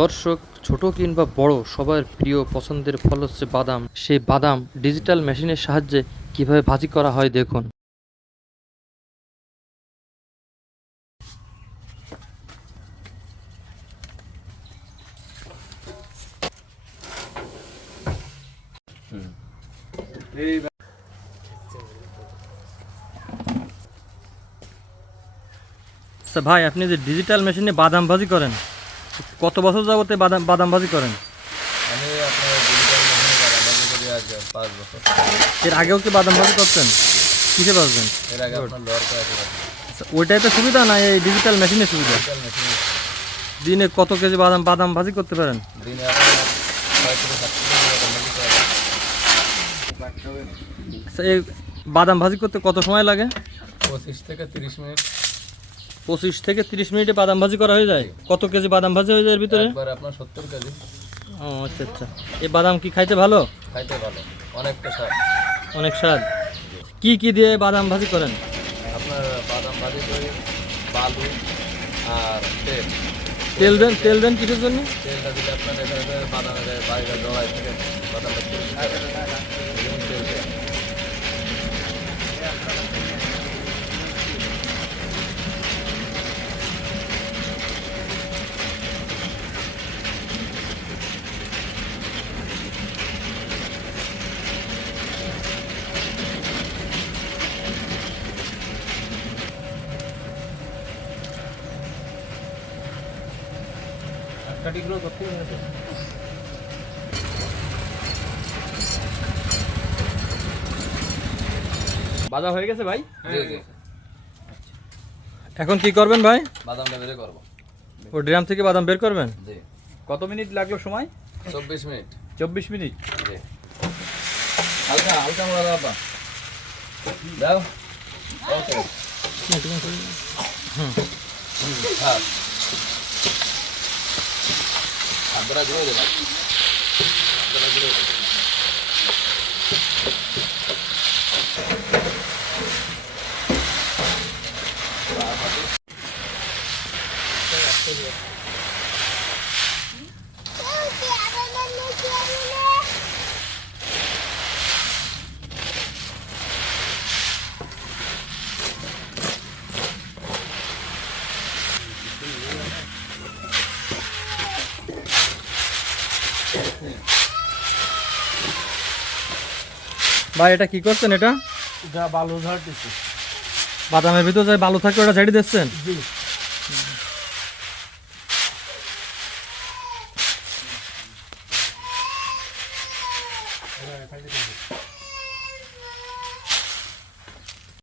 দর্শক, ছোট কিংবা বড়, সবার প্রিয় পছন্দের ফল হচ্ছে বাদাম। সেই বাদাম ডিজিটাল মেশিনের সাহায্যে কীভাবে ভাজি করা হয় দেখুন। আচ্ছা ভাই, আপনি যে ডিজিটাল মেশিনে বাদাম ভাজি করেন কত বছর যাবতে বাদাম বাদাম ভাজি করেন? আমি আপনার ডিজিটাল করি আজ পাঁচ বছর। এর আগেও কি বাদাম ভাজি করতেন? কিসে ভাজবেন এর আগে আপনার লোয়ার করে আছে আচ্ছা ওইটাই তো সুবিধা না এই ডিজিটাল মেশিনের সুবিধা? দিনে কত কেজি বাদাম বাদাম ভাজি করতে পারেন? দিনে। আচ্ছা, এই বাদাম ভাজি করতে কত সময় লাগে? পঁচিশ থেকে তিরিশ মিনিট। পঁচিশ থেকে তিরিশ মিনিটে বাদাম ভাজি করা হয়ে যায়? কত কেজি বাদাম ভাজি হয়ে যায় ভিতরে? একবার আপনার সত্তর কেজি। ও আচ্ছা আচ্ছা। এই বাদাম কি খাইতে ভালো? খাইতে ভালো। অনেকটা স্বাদ। অনেক স্বাদ। কি কি দিয়ে বাদাম ভাজি করেন? আপনার বাদাম ভাজি করি বালু আর তেল। তেল দেন তেল দেন কিসের জন্য? তেলটা দিলে আপনার এখানে বাদামের বাইরে জড়াই থেকে বাদামটা তেল এবং তেল দেয়। বাজা হয়ে গেছে ভাই? জি এখন কি করবেন ভাই? বাদামটা বেড়ে করব। ও ড্রাম থেকে বাদাম বের করবেন? জি। কত মিনিট লাগল সময়? চব্বিশ মিনিট। চব্বিশ মিনিট। জি। হালকা হালকা মোড়া দাও দাও। ওকে। पंद्रह किलो देगा पंद्रह किलो Thank you. ভাই এটা কি করছেন এটা? এটা বালু ঝাড় দিচ্ছে বাদামের ভিতর যে বালু থাকে ওটা ঝাড়ি দিচ্ছেন?